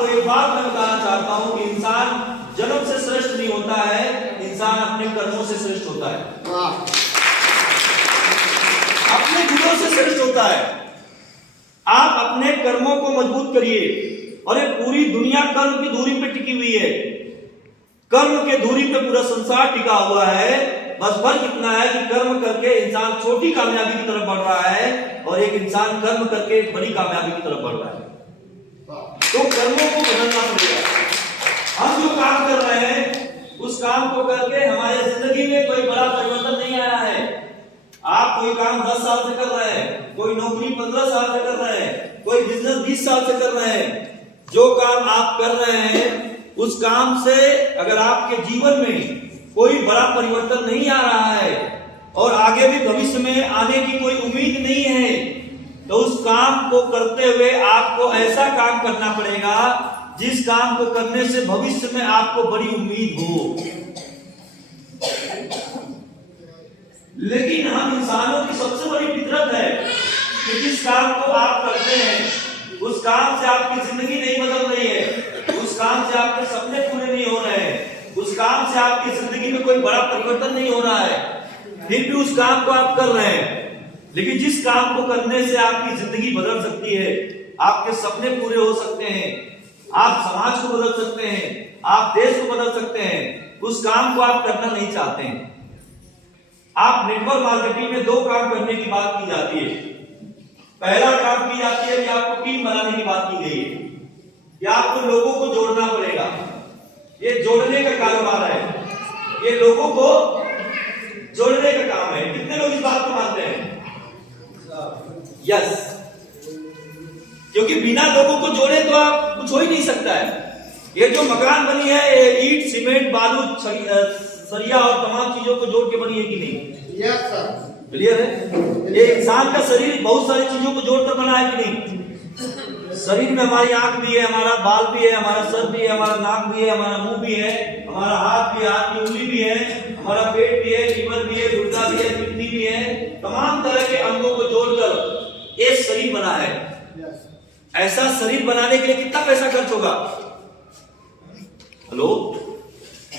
आपको एक बात मैं बताना चाहता हूं कि इंसान जन्म से श्रेष्ठ नहीं होता है, इंसान अपने कर्मों से श्रेष्ठ होता है, अपने गुणों से श्रेष्ठ होता है। आप अपने कर्मों को मजबूत करिए। और ये पूरी दुनिया कर्म की धुरी पे टिकी हुई है, कर्म के धुरी पे पूरा संसार टिका हुआ है। बस फर्क इतना है कि कर्म करके इंसान छोटी कामयाबी की तरफ बढ़ रहा है और एक इंसान कर्म करके एक बड़ी कामयाबी की तरफ बढ़ रहा है। तो कर्मों को बदलना पड़ेगा। हम जो काम कर रहे हैं उस काम को करके हमारे जिंदगी में कोई बड़ा परिवर्तन नहीं आया है। आप कोई काम 10 साल से कर रहे हैं, कोई नौकरी 15 साल से कर रहे हैं, कोई बिजनेस 20 साल से कर रहे हैं। जो काम आप कर रहे हैं उस काम से अगर आपके जीवन में कोई बड़ा परिवर्तन नहीं आ रहा है और आगे भी भविष्य में आने की कोई उम्मीद नहीं है, तो उस काम को करते हुए आपको ऐसा काम करना पड़ेगा जिस काम को करने से भविष्य में आपको बड़ी उम्मीद हो। लेकिन हम इंसानों की सबसे बड़ी फितरत है कि जिस काम को आप करते हैं उस काम से आपकी जिंदगी नहीं बदल रही है, उस काम से आपके सपने पूरे नहीं हो रहे हैं, उस काम से आपकी जिंदगी में कोई बड़ा परिवर्तन नहीं हो रहा है, फिर भी उस काम को आप कर रहे हैं। लेकिन जिस काम को करने से आपकी जिंदगी बदल सकती है, आपके सपने पूरे हो सकते हैं, आप समाज को बदल सकते हैं, आप देश को बदल सकते हैं, उस काम को आप करना नहीं चाहते हैं। आप नेटवर्क मार्केटिंग में 2 काम करने की बात की जाती है। पहला काम की जाती है कि आपको टीम बनाने की बात की गई है कि आपको लोगों को जोड़ना पड़ेगा। ये जोड़ने का कारोबार है, ये लोगों को जोड़ने का काम है। कितने लोग इस बात को मानते हैं? यस। क्योंकि बिना लोगों को जोड़े तो आप कुछ हो ही नहीं सकता है। ये जो मकान बनी है ये ईंट, सीमेंट, बालू, सरिया और तमाम चीजों को जोड़ के बनी है कि नहीं? Yes sir. क्लियर है? ये इंसान का शरीर बहुत सारी चीजों को जोड़कर बना है कि नहीं? शरीर में हमारी आंख भी है, हमारा बाल भी है, हमारा सर भी है, हमारा नाक भी है, हमारा मुंह भी है, हमारा हाथ भी है, हाथ की उंगली भी है, हमारा पेट भी है, लीवर भी है, गुर्दा भी है, किडनी भी है। तमाम तरह के अंगों को जोड़कर एक शरीर बना है। ऐसा शरीर बनाने के लिए कितना पैसा खर्च होगा? हेलो,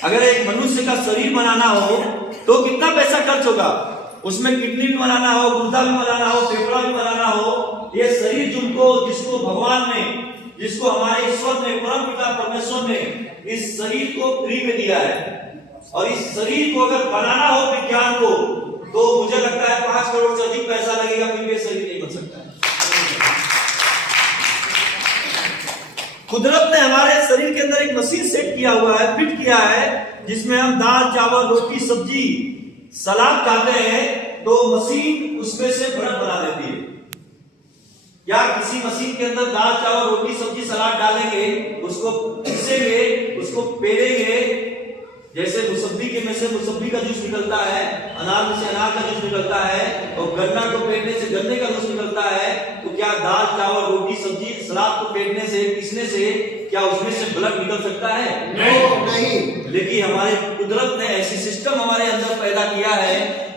अगर एक मनुष्य का शरीर बनाना हो तो कितना पैसा खर्च होगा? उसमें किडनी भी बनाना हो, गुर्दा भी बनाना हो, फेफड़ा भी बनाना हो। ये शरीर जिसको भगवान ने, जिसको हमारे ईश्वर ने, परम पिता परमेश्वर ने इस शरीर को फ्री में दिया है। और इस शरीर को अगर बनाना हो विज्ञान को, तो मुझे लगता है 5 करोड़ से अधिक पैसा लगेगा, फिर ये शरीर नहीं बन सकता है। कुदरत ने हमारे शरीर के अंदर एक मशीन सेट किया हुआ है, फिट किया है, जिसमें हम दाल, चावल, रोटी, सब्जी, सलाद खाते हैं तो मशीन उसमें से ब्रेड बना देती है। या किसी मशीन के अंदर दाल, चावल, रोटी, सब्जी, सलाद डालेंगे, उसको पीसेंगे, उसको पेरेंगे। जैसे मुसब्बी के में से मुसब्बी का जूस निकलता है, अनार में से अनार का जूस निकलता है, और गन्ना को पेरने से गन्ने का जूस निकलता है। तो क्या दाल, चावल, रोटी, सब्जी, सलाद को पेरने से, पीसने से क्या उसमें से ब्लड निकल सकता है? नहीं। लेकिन हमारे कुदरत ने ऐसी सिस्टम हमारे अंदर पैदा किया है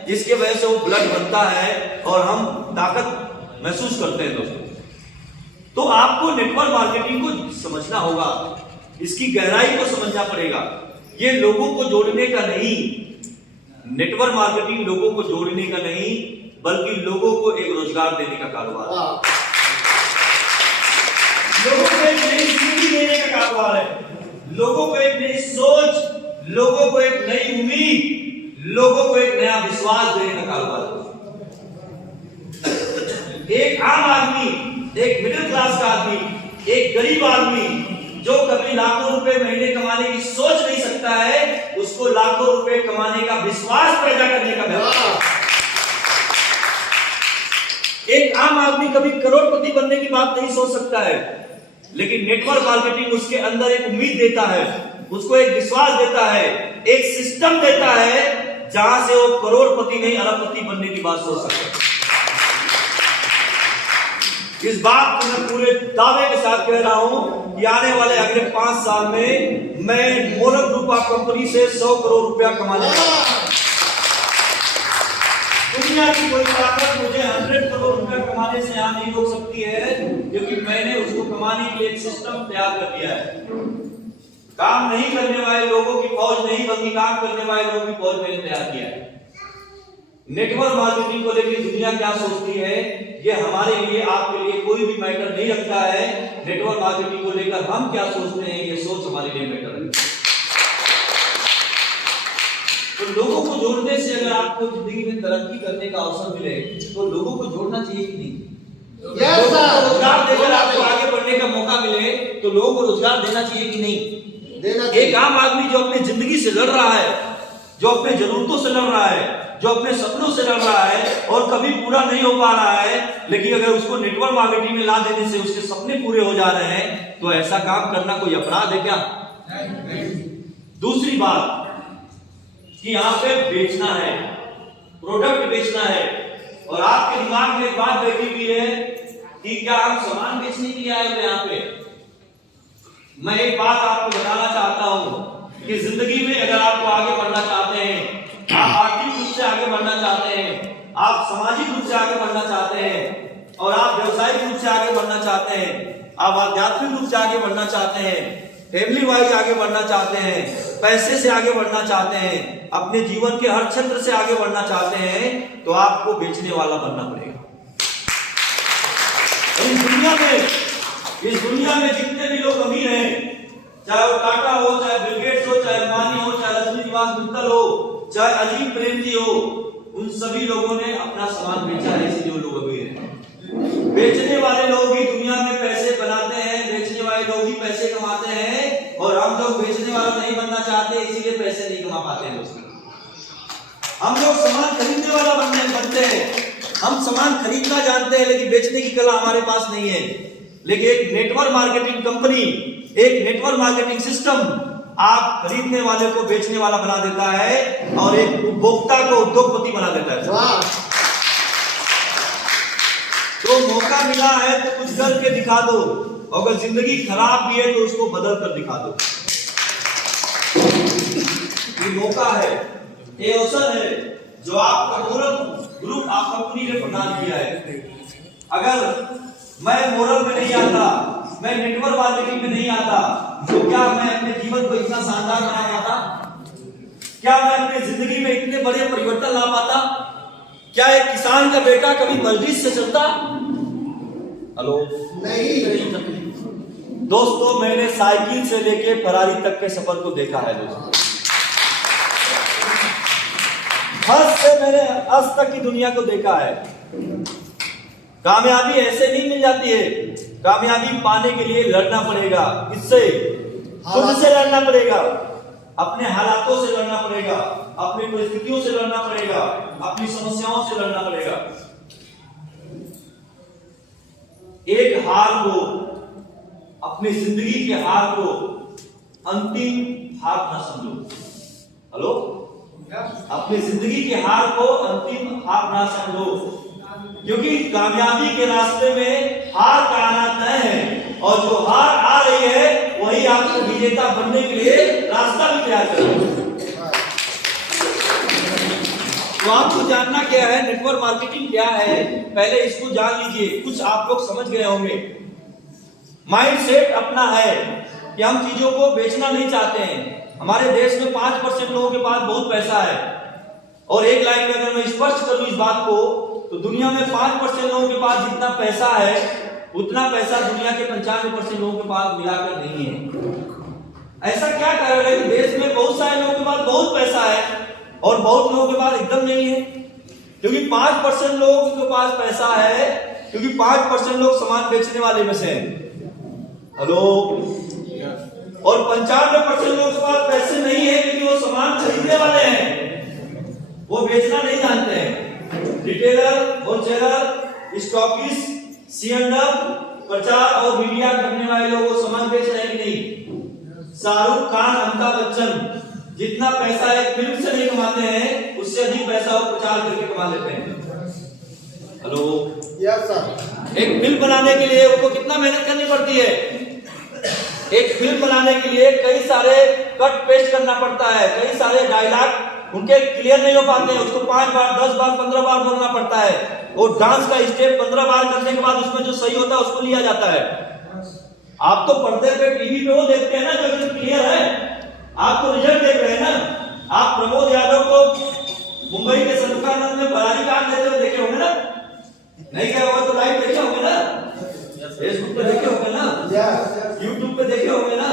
जिसके वजह से वो ब्लड बनता है और हम ताकत महसूस करते हैं। दोस्तों, तो आपको नेटवर्क मार्केटिंग को समझना होगा, इसकी गहराई को समझना पड़ेगा। ये लोगों को जोड़ने का नहीं, नेटवर्क मार्केटिंग लोगों को जोड़ने का नहीं, बल्कि लोगों को एक रोजगार देने का कारोबार है। लोगों को एक नई जिंदगी देने का कारोबार है, लोगों को एक नई सोच, लोगों को एक नई उम्मीद, लोगों को एक नया विश्वास देने का कारोबार है। एक आम आदमी, एक मिडिल क्लास का आदमी, एक गरीब आदमी जो कभी लाखों रुपए महीने कमाने की सोच नहीं सकता है, उसको लाखों रुपए कमाने का विश्वास पैदा करने का व्यापार। एक आम आदमी कभी करोड़पति बनने की बात नहीं सोच सकता है, लेकिन नेटवर्क मार्केटिंग उसके अंदर एक उम्मीद देता है, उसको एक विश्वास देता है, एक सिस्टम देता है जहां से वो करोड़पति नहीं अरबपति बनने की बात सोच सकता है। इस बात को मैं पूरे दावे के साथ कह रहा हूं कि आने वाले अगले 5 साल में मैं मोलक ग्रुप ऑफ कंपनी से 100 करोड़ रुपया कमाने वाला हूं। दुनिया की कोई ताकत मुझे 100 करोड़ रुपया कमाने से यहां नहीं रोक सकती है। क्योंकि मैंने उसको कमाने के लिए एक सिस्टम तैयार कर दिया है। काम नहीं करने वाले लोगों की फौज नहीं, बल्कि काम करने वाले लोगों की फौज मैंने तैयार किया है। नेटवर्क मार्केटिंग को लेकर दुनिया क्या सोचती है, ये हमारे लिए, आपके लिए कोई भी मैटर नहीं रखता है। नेटवर्क मार्केटिंग को लेकर हम क्या सोचते हैं, ये सोच हमारे लिए मैटर रखता है। तो लोगों को जोड़ने से अगर आपको जिंदगी में तरक्की करने का अवसर मिले तो लोगों को जोड़ना चाहिए कि नहीं? रोजगार देकर आपको आगे बढ़ने का मौका मिले तो लोगों को रोजगार देना चाहिए कि नहीं? देना चाहिए। एक आम आदमी जो अपनी जिंदगी से लड़ रहा है, जो अपने जरूरतों से लड़ रहा है, जो अपने सपनों से लड़ रहा है और कभी पूरा नहीं हो पा रहा है, लेकिन अगर उसको नेटवर्क मार्केटिंग में ला देने से उसके सपने पूरे हो जा रहे हैं, तो ऐसा काम करना कोई अपराध है क्या? दूसरी बात कि यहाँ पे बेचना है, प्रोडक्ट बेचना है, और आपके दिमाग में एक बात बैठी हुई है कि क्या हम सामान बेचने के लिए आए हुए यहाँ पे? मैं एक बात आपको बताना चाहता हूं कि जिंदगी में अगर आपको आगे बढ़ना चाहते हैं, आप आर्थिक रूप से आगे बढ़ना चाहते हैं, आप सामाजिक रूप से आगे बढ़ना चाहते हैं, और आप व्यवसायिक रूप से आगे बढ़ना चाहते हैं, आप आध्यात्मिक रूप से आगे बढ़ना चाहते हैं, फैमिली वाइज आगे बढ़ना चाहते हैं, पैसे से आगे बढ़ना चाहते हैं, अपने जीवन के हर क्षेत्र से आगे बढ़ना चाहते हैं, तो आपको बेचने वाला बनना पड़ेगा। इस दुनिया में जितने भी लोग अमीर हैं, चाहे वो टाटा हो, चाहे बिल गेट्स हो, चाहे अंबानी हो, चाहे लक्ष्मी निवास मित्तल हो, चाहे अजीम प्रेमजी हो, उन सभी लोगों ने अपना सामान बेचा है। इसी जो लोग अमीर हैं, बेचने वाले लोग ही दुनिया में पैसे बनाते हैं, बेचने वाले लोग ही पैसे कमाते हैं, और हम लोग बेचने वाला नहीं बनना चाहते, इसीलिए पैसे नहीं कमा पाते हैं। दोस्तों, हम लोग सामान खरीदने वाला बनते हैं, हम सामान खरीदना जानते हैं, लेकिन बेचने की कला हमारे पास नहीं है। लेकिन एक नेटवर्क मार्केटिंग कंपनी, एक नेटवर्क मार्केटिंग सिस्टम आप खरीदने वाले को बेचने वाला बना देता है, और एक उपभोक्ता को उद्योगपति बना देता है। तो मौका मिला है तो कुछ करके दिखा दो, अगर जिंदगी खराब भी है तो उसको बदल कर दिखा दो। ये मौका है, ये अवसर है जो आपका मोरल ग्रुप आप कंपनी ने प्रदान किया है। अगर मैं मोरल में नहीं आता, मैं नेटवर्क मार्केटिंग में नहीं आता, तो क्या मैं अपने जीवन को इतना शानदार बना पाता? क्या मैं अपनी जिंदगी में इतने बड़े परिवर्तन ला पाता? क्या एक किसान का बेटा कभी मर्जिद से चलता? हेलो, नहीं। दोस्तों, मैंने साइकिल से लेके फरारी तक के सफर को देखा है। दोस्तों, हद से मैंने आज तक की दुनिया को देखा है। कामयाबी ऐसे नहीं मिल जाती है, कामयाबी पाने के लिए लड़ना पड़ेगा। किससे? खुद से लड़ना पड़ेगा, अपने हालातों से लड़ना पड़ेगा, अपनी परिस्थितियों से लड़ना पड़ेगा, अपनी समस्याओं से लड़ना पड़ेगा। एक हार को, अपनी जिंदगी के हार को अंतिम हार ना समझो। हेलो, अपनी जिंदगी के हार को अंतिम हार ना समझो, क्योंकि कामयाबी के रास्ते में हार का आना तय है, और जो हार आ रही है वही आपको विजेता बनने के लिए रास्ता भी तैयार करेगा। तो आपको जानना क्या है, नेटवर्क मार्केटिंग क्या है, पहले इसको जान लीजिए। कुछ आप लोग समझ गए होंगे। माइंडसेट अपना है कि हम चीजों को बेचना नहीं चाहते हैं। हमारे देश में 5% लोगों के पास बहुत पैसा है, और एक लाइन में अगर मैं स्पष्ट करूं इस बात को, तो दुनिया में 5% लोगों के पास जितना पैसा है, उतना पैसा दुनिया के 95% लोगों के पास मिलाकर नहीं है। ऐसा क्या कारण है कि देश में बहुत सारे लोगों के पास बहुत पैसा है और बहुत लोगों के पास एकदम नहीं है? क्योंकि 5% लोगों के पास पैसा है, क्योंकि 5% लोग सामान बेचने वाले में से हैं। हेलो, और 95% लोगों के पास पैसे नहीं है, क्योंकि वो सामान खरीदने वाले हैं, वो बेचना नहीं जानते हैं। रिटेलर, होलसेलर, स्टॉकिस्ट, C&F, प्रचार और मीडिया करने वाले लोग वो सामान बेच रहे हैं कि नहीं? शाहरुख खान, अमिताभ बच्चन जितना पैसा एक फिल्म से नहीं कमाते हैं, उससे अधिक पैसा वो प्रचार करके कमा लेते हैं। Hello, yes sir. एक फिल्म बनाने के लिए उनको कितना मेहनत करनी पड़ती है? एक फिल्म बनाने के लिए कई सारे कट पेस्ट करना पड़ता है, कई सारे डायलॉग उनके क्लियर नहीं हो पाते हैं, उसको 5 बार 10 बार 15 बार बोलना पड़ता है। वो डांस का स्टेप 15 बार करने के बाद उसमें जो सही होता है उसको लिया जाता है। आप तो पर्दे पे टीवी पे वो देखते हैं ना जो एकदम क्लियर है, आप तो रिजल्ट देख रहे हैं ना। आप प्रमोद यादव को मुंबई के सनकानंद में फरारी कार लेते हुए देखे होंगे ना? नहीं गए होगा तो लाइव देखे होंगे ना, फेसबुक पे देखे होंगे ना, यूट्यूब पे देखे होंगे ना।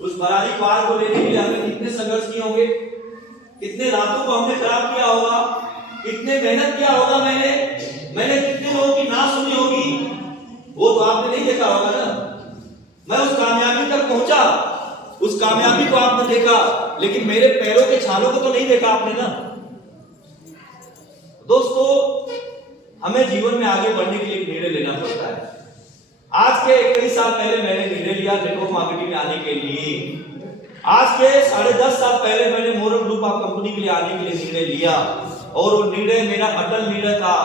उस फरारी कार को लेने के लिए हमें कितने संघर्ष किए होंगे, कितने रातों को हमने खराब किया होगा, कितने मेहनत किया होगा मैंने कितने लोगों की ना सुनी होगी, वो तो आपने नहीं देखा होगा ना। मैं उस कामयाबी तक पहुंचा, उस कामयाबी को आपने देखा, लेकिन मेरे पैरों के छालों को तो नहीं देखा आपने ना। दोस्तों, हमें जीवन में आगे बढ़ने के लिए एक निर्णय लेना पड़ता है। आज के कई साल पहले मैंने निर्णय लिया नेटवर्क मार्केटिंग में आने के लिए। आज के 10.5 साल पहले मैंने मोरल ग्रुप ऑफ कंपनी के लिए आने के लिए निर्णय लिया, और वो निर्णय मेरा अटल निर्णय था,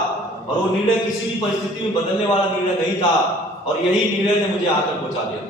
और वो निर्णय किसी भी परिस्थिति में बदलने वाला निर्णय नहीं था, और यही निर्णय ने मुझे आकर पहुंचा दिया।